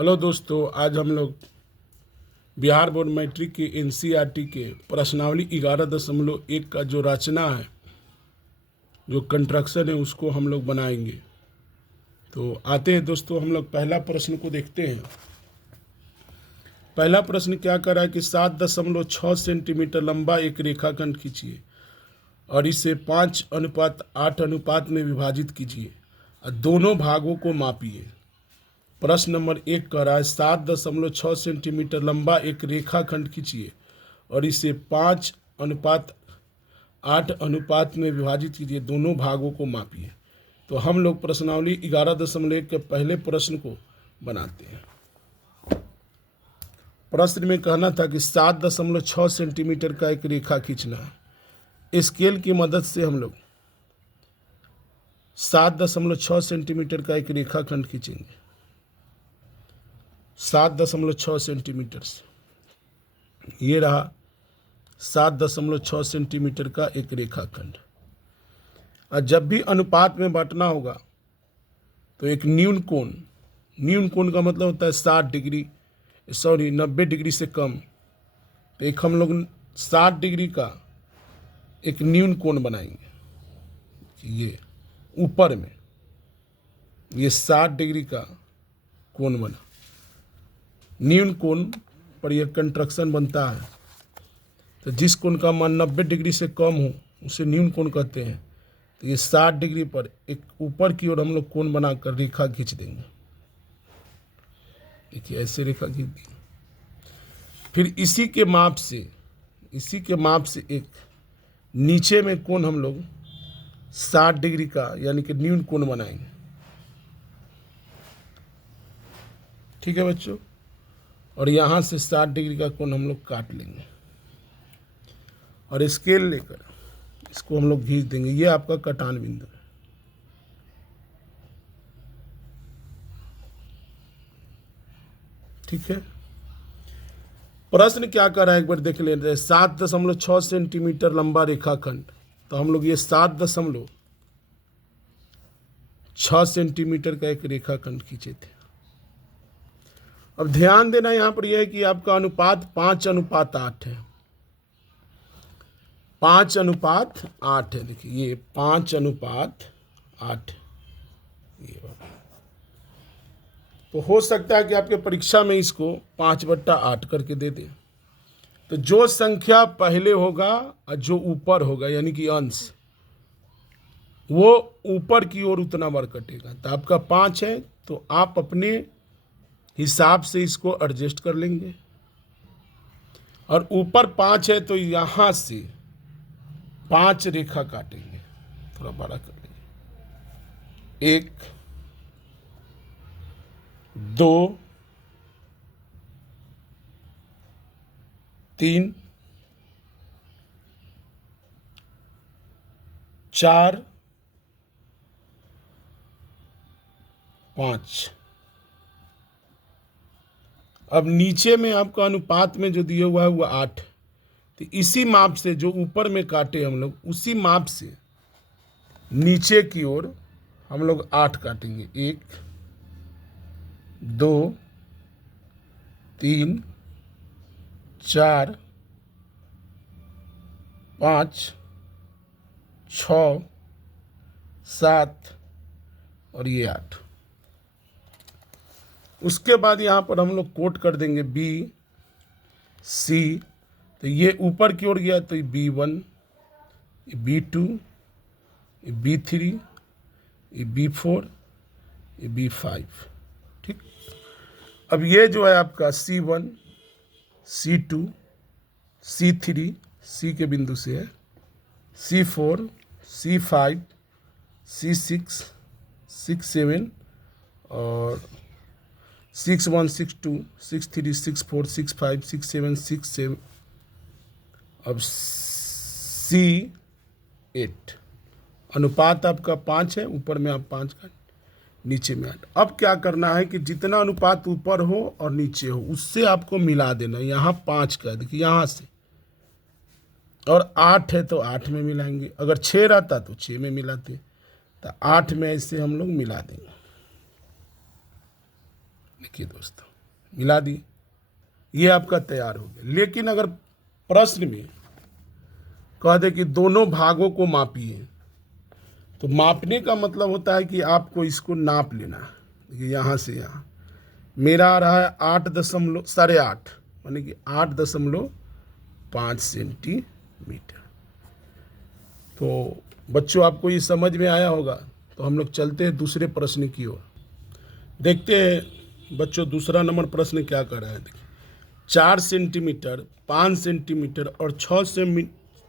Hello दोस्तों, आज हम लोग बिहार बोर्ड मैट्रिक के एनसीईआरटी के प्रश्नावली 11.1 का जो रचना है, जो कंस्ट्रक्शन है, उसको हम लोग बनाएंगे। तो आते हैं दोस्तों, हम लोग पहला प्रश्न को देखते हैं। पहला प्रश्न क्या कर रहा है कि 7.6 सेंटीमीटर लंबा एक रेखाखंड खींचिए और इसे 5:8 अनुपात में विभाजित कीजिए और दोनों भागों को मापिए। प्रश्न नंबर 1 कह रहा है 7.6 सेंटीमीटर लंबा एक रेखाखंड खींचिए और इसे 5:8 अनुपात में विभाजित कीजिए, दोनों भागों को मापिए। तो हम लोग प्रश्नावली 11.1 के पहले प्रश्न को बनाते हैं। प्रश्न में कहना था कि 7.6 सेंटीमीटर का एक रेखा खींचना है। स्केल की मदद से हम लोग 7.6 सेंटीमीटर का एक रेखाखंड खींचेंगे। 7.6 सेंटीमीटर से ये रहा 7.6 सेंटीमीटर का एक रेखाखंड। और जब भी अनुपात में बांटना होगा तो एक न्यून कोण का मतलब होता है 90 डिग्री से कम। तो एक हम लोग 60 डिग्री का एक न्यून कोण बनाएंगे। ये ऊपर में ये 60 डिग्री का कोण बना, न्यून कोण पर यह कंस्ट्रक्शन बनता है। तो जिस कोण का मान 90 डिग्री से कम हो उसे न्यून कोण कहते हैं। तो ये 60 डिग्री पर एक ऊपर की ओर हम लोग कोण बनाकर रेखा खींच देंगे। देखिए ऐसे रेखा खींच दी। फिर इसी के माप से एक नीचे में कोण हम लोग 60 डिग्री का यानी कि न्यून कोण बनाएंगे। ठीक है बच्चों, और यहाँ से 60 डिग्री का कोण हम लोग काट लेंगे और स्केल लेकर इसको हम लोग खींच देंगे। ये आपका कटान बिंदु है। ठीक है, प्रश्न क्या कर रहा है एक बार देख लेते हैं। 7.6 सेंटीमीटर लंबा रेखाखंड, तो हम लोग ये 7.6 सेंटीमीटर का एक रेखाखंड खींचे थे। अब ध्यान देना यहाँ पर यह है कि आपका अनुपात 5:8 है। 5:8 है। देखिए ये 5:8 ये तो हो सकता है कि आपके परीक्षा में इसको 5/8 करके दे दे। तो जो संख्या पहले होगा और जो ऊपर होगा यानी कि अंश, वो ऊपर की ओर उतना बार कटेगा। तो आपका 5 है तो आप अपने हिसाब से इसको एडजस्ट कर लेंगे। और ऊपर 5 है तो यहाँ से 5 रेखा काटेंगे। थोड़ा बड़ा कर लीजिए। 1 2 3 4 5। अब नीचे में आपका अनुपात में जो दिया हुआ है वो 8। तो इसी माप से जो ऊपर में काटे हम लोग, उसी माप से नीचे की ओर हम लोग 8 काटेंगे। 1 2 3 4 5 6 7 और ये 8। उसके बाद यहाँ पर हम लोग कोट कर देंगे BC। तो ये ऊपर की ओर गया तो ये B1, ये B2, ये B3, ये B4, ये B5। ठीक, अब ये जो है आपका C1 C2 C3 C के बिंदु से है, C4 C5 C6 6 7 और 6 1 6 2 6 3 6 4 6 5 6 7 6 7। अब C8 अनुपात आपका 5 है। ऊपर में आप 5 का, नीचे में 8। अब क्या करना है कि जितना अनुपात ऊपर हो और नीचे हो उससे आपको मिला देना। यहाँ 5 का देखिए यहाँ से, और 8 है तो 8 में मिलाएंगे। अगर 6 रहता तो 6 में मिलाते। तो 8 में ऐसे हम लोग मिला देंगे। देखिए दोस्तों, मिला दिए, ये आपका तैयार हो गया। लेकिन अगर प्रश्न में कह दे कि दोनों भागों को मापिए, तो मापने का मतलब होता है कि आपको इसको नाप लेना है। देखिए यहाँ से यहाँ मेरा आ रहा है 8.8, यानी कि 8.5 सेंटीमीटर। तो बच्चों, आपको ये समझ में आया होगा। तो हम लोग चलते हैं दूसरे प्रश्न की ओर। देखते हैं बच्चों, दूसरा नंबर प्रश्न क्या कर रहा है। देखिए, 4 सेंटीमीटर, 5 सेंटीमीटर और 6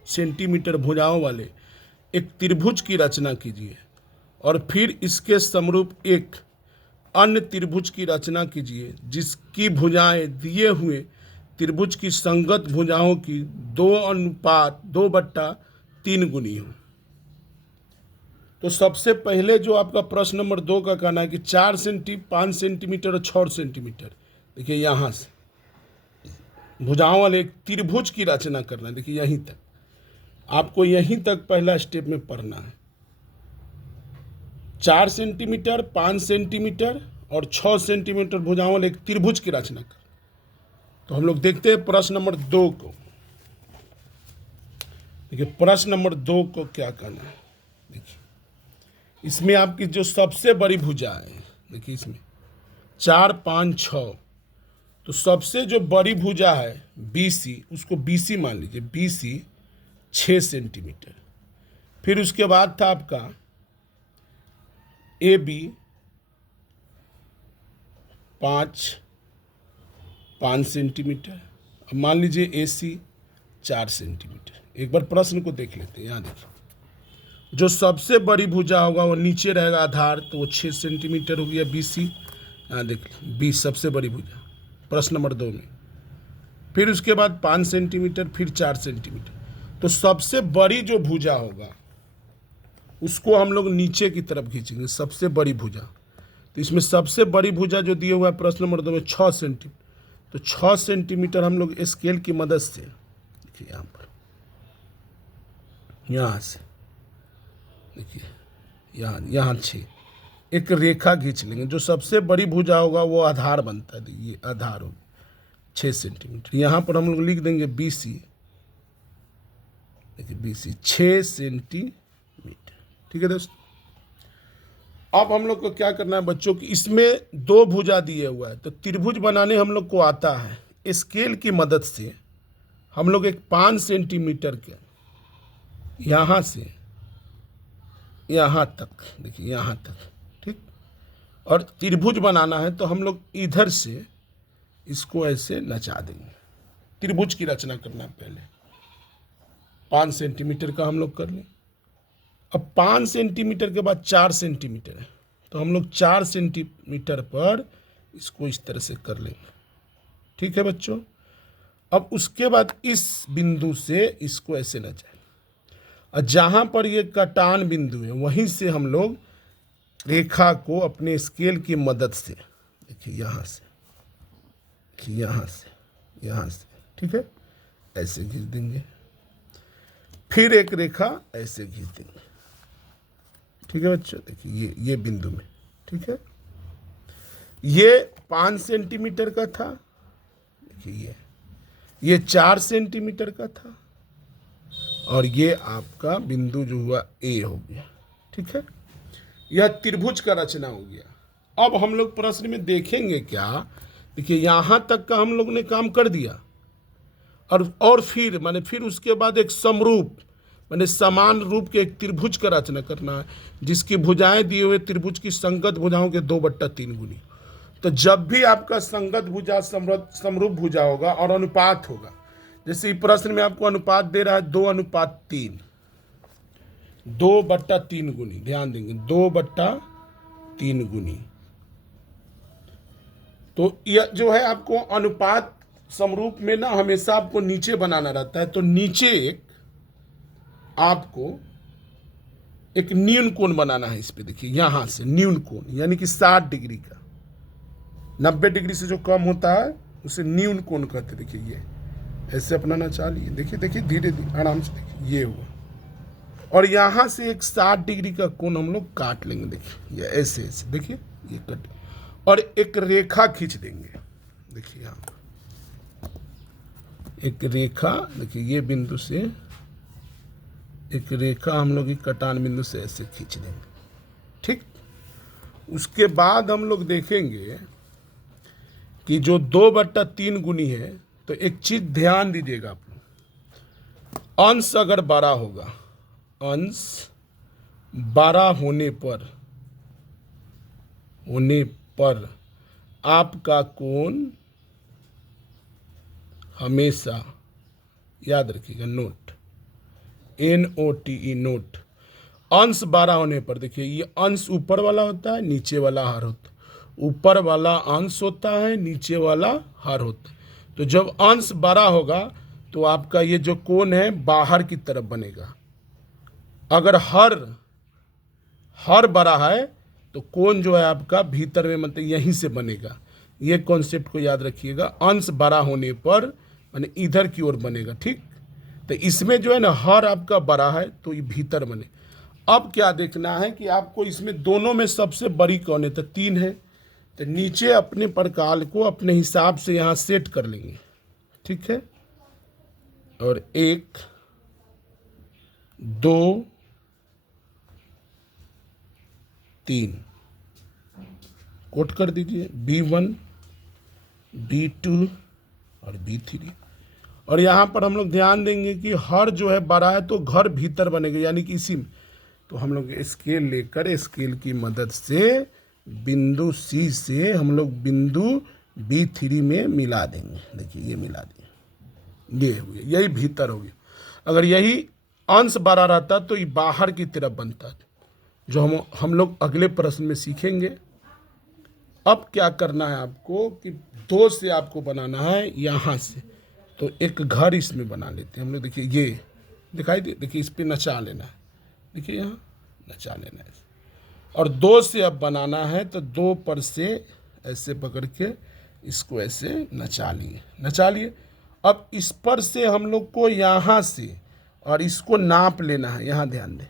सेंटीमीटर भुजाओं वाले एक त्रिभुज की रचना कीजिए और फिर इसके समरूप एक अन्य त्रिभुज की रचना कीजिए जिसकी भुजाएं दिए हुए त्रिभुज की संगत भुजाओं की 2:2/3 गुनी हो। तो सबसे पहले जो आपका प्रश्न नंबर 2 का कहना है कि 5 सेंटीमीटर और 6 सेंटीमीटर, देखिए यहाँ से भुजाओं वाले एक त्रिभुज की रचना करना है। देखिए यहीं तक आपको, यहीं तक पहला स्टेप में पढ़ना है। 4 सेंटीमीटर, 5 सेंटीमीटर और 6 सेंटीमीटर भुजाओं वाले एक त्रिभुज की रचना कर। तो हम लोग देखते हैं प्रश्न नंबर 2 को। देखिए प्रश्न नंबर 2 को क्या कहना है। देखिए इसमें आपकी जो सबसे बड़ी भुजा है, देखिए इसमें 4, 5, 6, तो सबसे जो बड़ी भुजा है BC, उसको BC मान लीजिए। BC 6 centimetre. फिर उसके बाद था आपका AB 5 सेंटीमीटर। अब मान लीजिए AC 4 सेंटीमीटर। एक बार प्रश्न को देख लेते हैं। यहाँ देखिए, जो सबसे बड़ी भुजा होगा वो नीचे रहेगा आधार, तो वो 6 सेंटीमीटर हो गया BC। यहाँ देखिए B सबसे बड़ी भुजा प्रश्न नंबर 2 में। फिर उसके बाद 5 सेंटीमीटर, फिर 4 सेंटीमीटर। तो सबसे बड़ी जो भुजा होगा उसको हम लोग नीचे की तरफ खींचेंगे, सबसे बड़ी भुजा। तो इसमें सबसे बड़ी भुजा जो दिया हुआ है प्रश्न नंबर 2 में 6 सेंटीमीटर, तो 6 सेंटीमीटर हम लोग स्केल की मदद से, देखिए यहाँ पर, यहाँ से देखिए यहाँ 6 एक रेखा खींच लेंगे। जो सबसे बड़ी भुजा होगा वो आधार बनता है। ये आधार होगा 6 सेंटीमीटर। यहाँ पर हम लोग लिख देंगे BC। देखिए BC 6 सेंटीमीटर। ठीक है दोस्तों, अब हम लोग को क्या करना है बच्चों की, इसमें 2 भुजा दिए हुआ है, तो त्रिभुज बनाने हम लोग को आता है। स्केल की मदद से हम लोग एक 5 सेंटीमीटर के यहाँ से यहाँ तक, देखिए यहाँ तक, ठीक, और त्रिभुज बनाना है तो हम लोग इधर से इसको ऐसे नचा देंगे। त्रिभुज की रचना करना है पहले। 5 सेंटीमीटर का हम लोग कर लें। अब 5 सेंटीमीटर के बाद 4 सेंटीमीटर है, तो हम लोग 4 सेंटीमीटर पर इसको इस तरह से कर लेंगे। ठीक है बच्चों, अब उसके बाद इस बिंदु से इसको ऐसे नचाएं, और जहाँ पर ये कटान बिंदु है वहीं से हम लोग रेखा को अपने स्केल की मदद से, देखिए यहाँ से, यहाँ से, यहाँ से, ठीक है, ऐसे खींच देंगे। फिर एक रेखा ऐसे खींच देंगे। ठीक है बच्चों, देखिए ये बिंदु में, ठीक है, ये 5 सेंटीमीटर का था। देखिए ये 4 सेंटीमीटर का था, और ये आपका बिंदु जो हुआ A हो गया। ठीक है, यह त्रिभुज का रचना हो गया। अब हम लोग प्रश्न में देखेंगे क्या, देखिए यहाँ तक का हम लोग ने काम कर दिया, और फिर उसके बाद एक समरूप माने समान रूप के एक त्रिभुज का रचना करना है जिसकी भुजाएं दिए हुए त्रिभुज की संगत भुजाओं के 2/3 गुनी। तो जब भी आपका संगत भुजा समरूप भुजा होगा और अनुपात होगा, जैसे इस प्रश्न में आपको अनुपात दे रहा है 2:3, 2/3 गुनी, ध्यान देंगे 2/3 गुनी। तो यह जो है आपको अनुपात समरूप में ना हमेशा आपको नीचे बनाना रहता है। तो नीचे आपको एक न्यून कोण बनाना है। इस पे देखिए यहाँ से न्यून कोण यानी कि 60 डिग्री का, 90 डिग्री से जो कम होता है उसे न्यून कोण कहते। देखिए ये ऐसे अपनाना चाहिए, देखिए देखिए धीरे धीरे आराम से, देखिए ये हुआ, और यहाँ से एक 60 डिग्री का कोण हम लोग काट लेंगे। देखिए ये ऐसे ऐसे, देखिए ये कट, और एक रेखा खींच देंगे। देखिए यहाँ एक रेखा, देखिए ये बिंदु से एक रेखा हम लोग कटान बिंदु से ऐसे खींच देंगे। ठीक, उसके बाद हम लोग देखेंगे कि जो 2/3 गुनी है, तो एक चीज ध्यान दीजिएगा आप लोग, अंश अगर बड़ा होगा, अंश बड़ा होने पर आपका कोण हमेशा, याद रखिएगा, नोट, NOTE, नोट, अंश 12 होने पर, देखिए ये अंश ऊपर वाला होता है, नीचे वाला हर होता है, ऊपर वाला अंश होता है, नीचे वाला हर होता है। तो जब अंश 12 होगा तो आपका ये जो कोण है बाहर की तरफ बनेगा। अगर हर बड़ा है तो कोण जो है आपका भीतर में, मतलब यहीं से बनेगा। ये कॉन्सेप्ट को याद रखिएगा, अंश बड़ा होने पर माने इधर की ओर बनेगा। ठीक, तो इसमें जो है ना हर आपका बड़ा है तो ये भीतर बने। अब क्या देखना है कि आपको इसमें दोनों में सबसे बड़ी कौन है, तो 3 है। तो नीचे अपने प्रकाल को अपने हिसाब से यहाँ सेट कर लेंगे। ठीक है, और 1 2 3 कोट कर दीजिए, B1 B2 और B3। और यहाँ पर हम लोग ध्यान देंगे कि हर जो है बड़ा है तो घर भीतर बनेगा, यानी कि इसी में। तो हम लोग स्केल लेकर, स्केल की मदद से बिंदु C से हम लोग बिंदु B3 में मिला देंगे। देखिए ये मिला दिए, ये हो गया, यही भीतर हो गया। अगर यही अंश बड़ा रहता तो ये बाहर की तरफ बनता, जो हम लोग अगले प्रश्न में सीखेंगे। अब क्या करना है आपको कि 2 से आपको बनाना है यहाँ से, तो एक घर इसमें बना लेते हैं हम लोग। देखिए ये दिखाई दे, देखिए इस पर नचा लेना है, देखिए यहाँ नचा लेना है। और 2 से अब बनाना है तो 2 पर से ऐसे पकड़ के इसको ऐसे नचा लिए। अब इस पर से हम लोग को यहाँ से और इसको नाप लेना है। यहाँ ध्यान दें,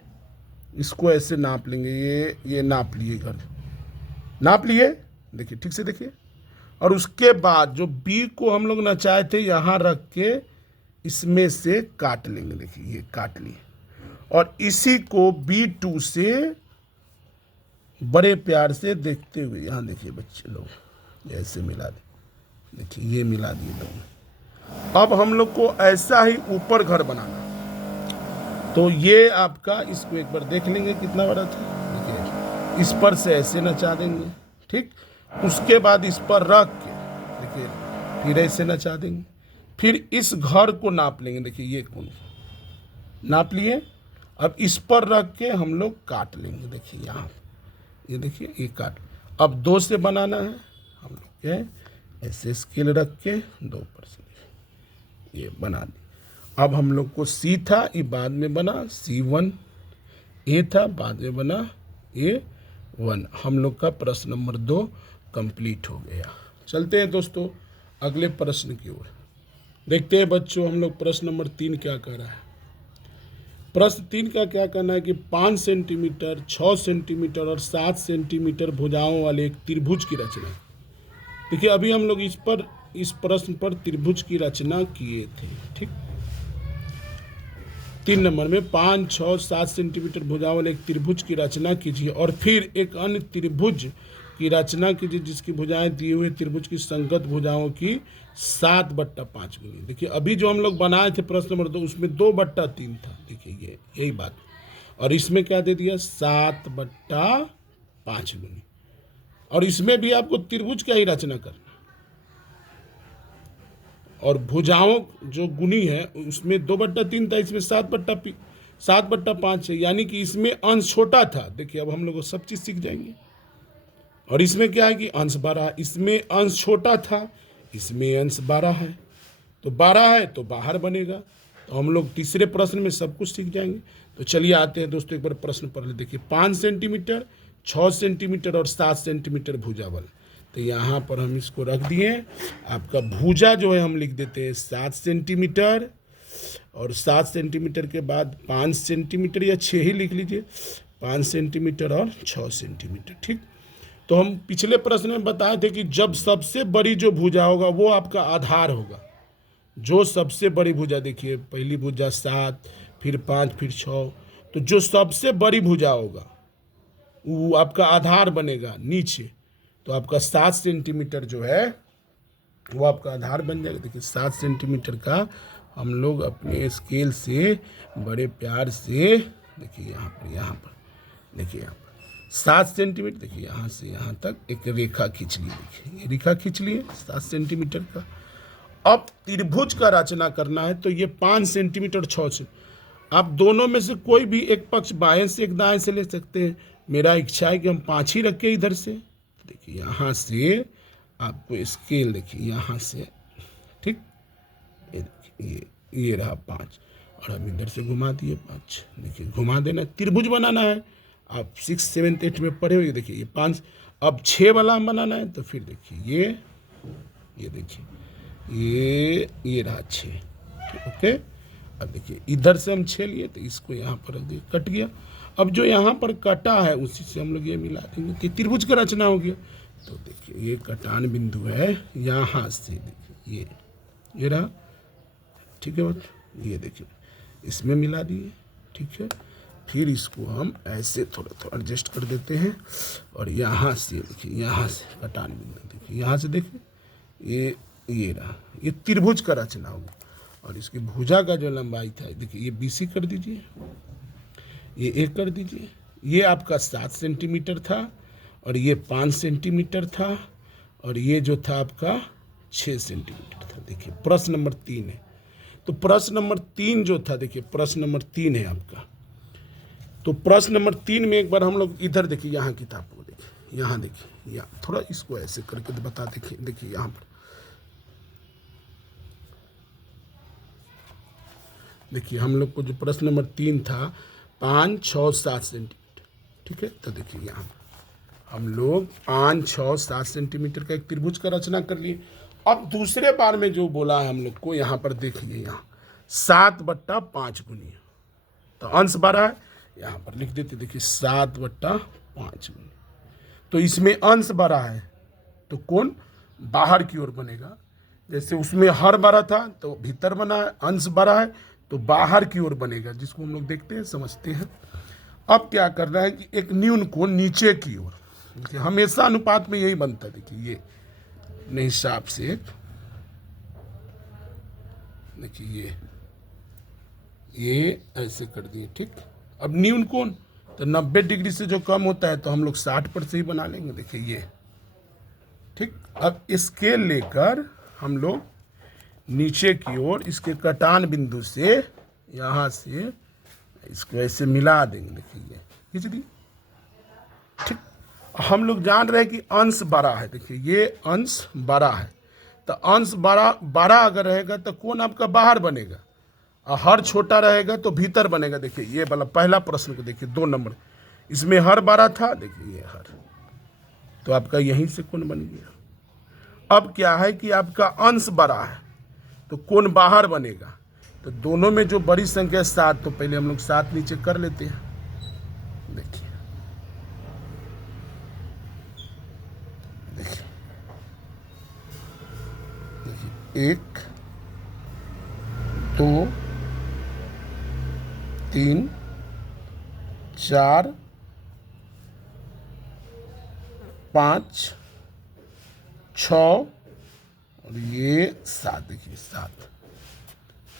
इसको ऐसे नाप लेंगे, ये नाप लिए, घर नाप लिए, देखिए ठीक से देखिए। और उसके बाद जो B को हम लोग नचाए थे यहाँ रख के इसमें से काट लेंगे। देखिए ये काट लिए, और इसी को B2 से बड़े प्यार से देखते हुए यहाँ देखिए बच्चे लोग ऐसे मिला दे, देखिए ये मिला दिए दोनों। अब हम लोग को ऐसा ही ऊपर घर बनाना, तो ये आपका, इसको एक बार देख लेंगे कितना बड़ा था। देखिए इस पर से ऐसे नचा देंगे। ठीक, उसके बाद इस पर रख के देखिए फिर ऐसे नचा देंगे। फिर इस घर को नाप लेंगे, देखिए ये कोण नाप लिए। अब इस पर रख के हम लोग काट लेंगे। देखिए यहाँ ये देखिए ये काट। अब 2 से बनाना है हम लोग, क्या है, ऐसे स्केल रख के 2 पर से ये बना दी। अब हम लोग को C था, ये बाद में बना C1, A था, बाद में बना A1। हम लोग का प्रश्न नंबर 2 कंप्लीट हो गया। चलते हैं दोस्तों अगले प्रश्न की ओर। देखते हैं बच्चों हम लोग प्रश्न नंबर 3 क्या कर रहा है। प्रश्न 3 का क्या कहना है कि 5 सेंटीमीटर, 6 सेंटीमीटर और 7 सेंटीमीटर भुजाओं वाले एक त्रिभुज की रचना। देखिए अभी हम लोग इस प्रश्न पर त्रिभुज की रचना किए थे। ठीक, 3 नंबर में 5, 6, 7 सेंटीमीटर भुजाओं वाले एक त्रिभुज की रचना कीजिए, और फिर एक अन्य त्रिभुज की रचना कीजिए जिसकी भुजाएं दिए हुए त्रिभुज की संगत भुजाओं की 7/5 गुनी। देखिए अभी जो हम लोग बनाए थे प्रश्न नंबर 2 उसमें 2/3 था। देखिए यही बात, और इसमें क्या दे दिया 7/5 गुनी। और इसमें भी आपको त्रिभुज का ही रचना करना, और भुजाओं जो गुनी है उसमें 2/3 था, इसमें 7/5 है, यानी कि इसमें अंश छोटा था। देखिए अब हम लोग सब चीज़ सीख जाएंगे। और इसमें क्या है कि अंश 12, इसमें अंश छोटा था, इसमें अंश 12 है, तो 12 है तो बाहर बनेगा। तो हम लोग तीसरे प्रश्न में सब कुछ सीख जाएंगे। तो चलिए आते हैं दोस्तों, एक बार प्रश्न पढ़ ले। देखिए 5 सेंटीमीटर, 6 सेंटीमीटर और 7 सेंटीमीटर भुजा बल। तो यहाँ पर हम इसको रख दिए। आपका भुजा जो है हम लिख देते हैं 7 सेंटीमीटर, और 7 सेंटीमीटर के बाद 5 सेंटीमीटर या 6 ही लिख लीजिए, 5 सेंटीमीटर और 6 सेंटीमीटर। ठीक, तो तो हम पिछले प्रश्न में बताए थे कि जब सबसे बड़ी जो भुजा होगा वो आपका आधार होगा। जो सबसे बड़ी भुजा, देखिए पहली भुजा 7, फिर 5, फिर 6, तो जो सबसे बड़ी भुजा होगा वो आपका आधार बनेगा नीचे। तो आपका 7 सेंटीमीटर जो है वो आपका आधार बन जाएगा। देखिए 7 सेंटीमीटर का हम लोग अपने स्केल से बड़े प्यार से, देखिए यहाँ पर देखिए यहाँ पर 7 सेंटीमीटर, देखिए यहाँ से यहाँ तक एक रेखा खींच ली। देखिए ये रेखा खींच लिए 7 सेंटीमीटर का। अब त्रिभुज का रचना करना है तो ये 5 सेंटीमीटर 6 से, आप दोनों में से कोई भी एक पक्ष बाएं से एक दाएं से ले सकते हैं। मेरा इच्छा है कि हम 5 ही रखें इधर से। देखिए यहाँ से आपको स्केल, देखिए यहाँ से, ठीक, ये देखिए ये रहा 5 और हम इधर से घुमा दिए 5। देखिए घुमा देना, त्रिभुज बनाना है। आप 6, 7, 8 में पढ़े हुए। देखिए ये 5, अब 6 वाला हम बनाना है तो फिर देखिए ये देखिए ये रहा 6, ओके। अब देखिए इधर से हम 6 लिए तो इसको यहाँ पर रख दिए, कट गया। अब जो यहाँ पर कटा है उसी से हम लोग ये मिला देंगे कि त्रिभुज का रचना हो गया। तो देखिए ये कटान बिंदु है यहाँ से, देखिए ये रहा, ठीक है बच्चों। ये देखिए इसमें मिला दिए, ठीक है। फिर इसको हम ऐसे थोड़ा एडजस्ट कर देते हैं और यहाँ से देखिए, यहाँ से कटान बिंदु देखिए, यहाँ से देखिए ये रहा, ये त्रिभुज का रचना होगा। और इसकी भुजा का जो लंबाई था, देखिए ये BC कर दीजिए, ये 1 कर दीजिए। ये आपका 7 सेंटीमीटर था और ये 5 सेंटीमीटर था और ये जो था आपका 6 सेंटीमीटर था। देखिए प्रश्न नंबर 3 है। तो प्रश्न नंबर 3 जो था, देखिए प्रश्न नंबर 3 है आपका। तो प्रश्न नंबर 3 में एक बार हम लोग इधर देखिए, यहाँ किताब को देखिए, यहाँ देखिए, यहाँ थोड़ा इसको ऐसे करके बता, देखिए यहाँ पर देखिए हम लोग को जो प्रश्न नंबर 3 था 5, 6, 7 सेंटीमीटर, ठीक है। तो देखिए यहाँ हम लोग 5, 6, 7 सेंटीमीटर का एक त्रिभुज का रचना कर लिए। अब दूसरे बार में जो बोला है हम लोग को, यहाँ पर देखिए, यहाँ 7/5 गुनी, तो अंश 12 है, यहाँ पर लिख देते, देखिए 7/5 गुनी। तो इसमें अंश 12 है तो कोण बाहर की ओर बनेगा। जैसे उसमें हर 12 था तो भीतर बना है, अंश 12 है तो बाहर की ओर बनेगा, जिसको हम लोग देखते हैं, समझते हैं। अब क्या करना है कि एक न्यून कोण नीचे की ओर, देखिए हमेशा अनुपात में यही बनता है। देखिए ये अपने हिसाब से, देखिए ये ऐसे कर दिए, ठीक। अब न्यून कोण तो 90 डिग्री से जो कम होता है तो हम लोग 60 पर से ही बना लेंगे। देखिए ये, ठीक। अब स्केल लेकर हम लोग नीचे की ओर इसके कटान बिंदु से यहाँ से इसको ऐसे मिला देंगे। देखिए ये खींच दी, ठीक। हम लोग जान रहे हैं कि अंश 12 है। देखिए ये अंश 12 है, तो अंश 12 अगर रहेगा तो कोण आपका बाहर बनेगा और हर छोटा रहेगा तो भीतर बनेगा। देखिए ये वाला पहला प्रश्न को देखिए, 2 नंबर, इसमें हर 12 था, देखिए ये हर, तो आपका यहीं से कोण बन गया। अब क्या है कि आपका अंश 12 है तो कोण बाहर बनेगा। तो दोनों में जो बड़ी संख्या 7, तो पहले हम लोग 7 नीचे कर लेते हैं। देखिए 1, 2, 3, 4, 5, 6 और ये 7। देखिए 7।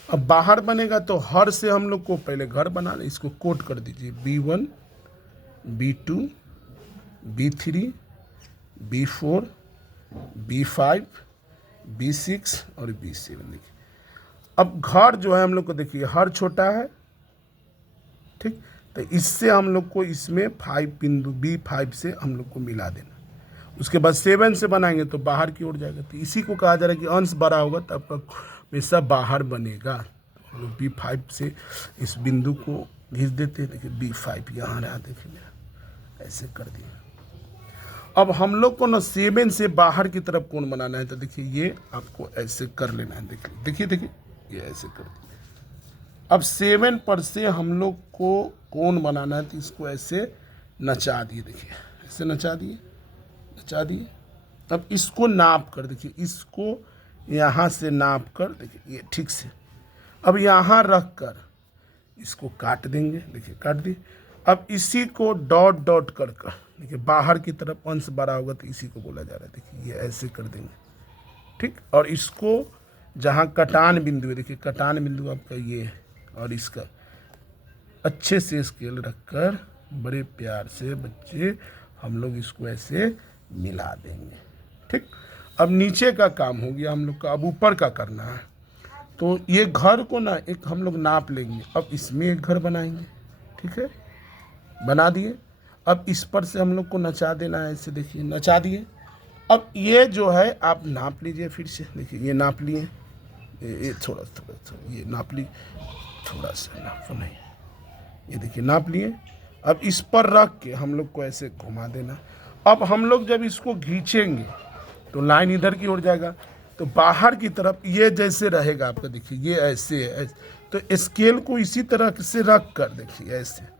अब बाहर बनेगा तो हर से हम लोग को पहले घर बना ले, इसको कोट कर दीजिए, B1, B2, B3, B4, B5, B6 और B7। देखिए अब घर जो है हम लोग को, देखिए हर छोटा है, ठीक। तो इससे हम लोग को इसमें 5 बिंदु B5 से हम लोग को मिला देना। उसके बाद 7 से बनाएंगे तो बाहर की ओर जाएगा। तो इसी को कहा जा रहा है कि अंश बड़ा होगा तो आपका हमेशा बाहर बनेगा। तो हम लोग B5 से इस बिंदु को घिस देते हैं। देखिए B5 यहाँ रहा, देखिए मेरा ऐसे कर दिया। अब हम लोग को ना 7 से बाहर की तरफ कोण बनाना है, तो देखिए ये आपको ऐसे कर लेना है। देखिए ये ऐसे कर दिया। अब 7 पर से हम लोग को कोण बनाना है तो इसको ऐसे नचा दिए, देखिए ऐसे नचा दिए, नचा दिए। अब इसको नाप कर देखिए, इसको यहाँ से नाप कर देखिए, ये ठीक से। अब यहाँ रख कर इसको काट देंगे, देखिए काट दिए। अब इसी को डॉट डॉट कर देखिए, बाहर की तरफ अंश बड़ा होगा तो इसी को बोला जा रहा है, देखिए ये ऐसे कर देंगे, ठीक। और इसको जहाँ कटान बिंदु है, देखिए कटान बिंदु आपका ये है, और इसका अच्छे से स्केल रखकर बड़े प्यार से बच्चे हम लोग इसको ऐसे मिला देंगे, ठीक। अब नीचे का काम हो गया हम लोग का, अब ऊपर का करना है। तो ये घर को ना एक हम लोग नाप लेंगे, अब इसमें एक घर बनाएंगे, ठीक है, बना दिए। अब इस पर से हम लोग को नचा देना है, ऐसे देखिए नचा दिए। अब ये जो है आप नाप लीजिए फिर से, देखिए ये नाप लिए, ये थोड़ा ये नाप ली, थोड़ा सा नाप नहीं, ये देखिए नाप लिए। अब इस पर रख के हम लोग को ऐसे घुमा देना। अब हम लोग जब इसको खींचेंगे तो लाइन इधर की ओर जाएगा, तो बाहर की तरफ ये जैसे रहेगा आपका, देखिए ये ऐसे है, तो स्केल को इसी तरह से रख कर देखिए ऐसे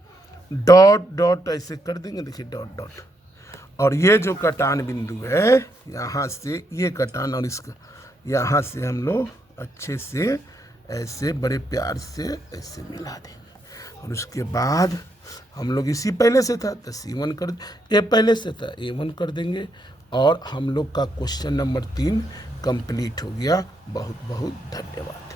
डॉट डॉट ऐसे कर देंगे, देखिए डॉट डॉट। और ये जो कटान बिंदु है यहाँ से ये कटान और इसका यहाँ से हम लोग अच्छे से ऐसे बड़े प्यार से ऐसे मिला देंगे। और उसके बाद हम लोग इसी पहले से था तो C1 कर, ये पहले से था A1 कर देंगे। और हम लोग का क्वेश्चन नंबर 3 कंप्लीट हो गया। बहुत बहुत धन्यवाद।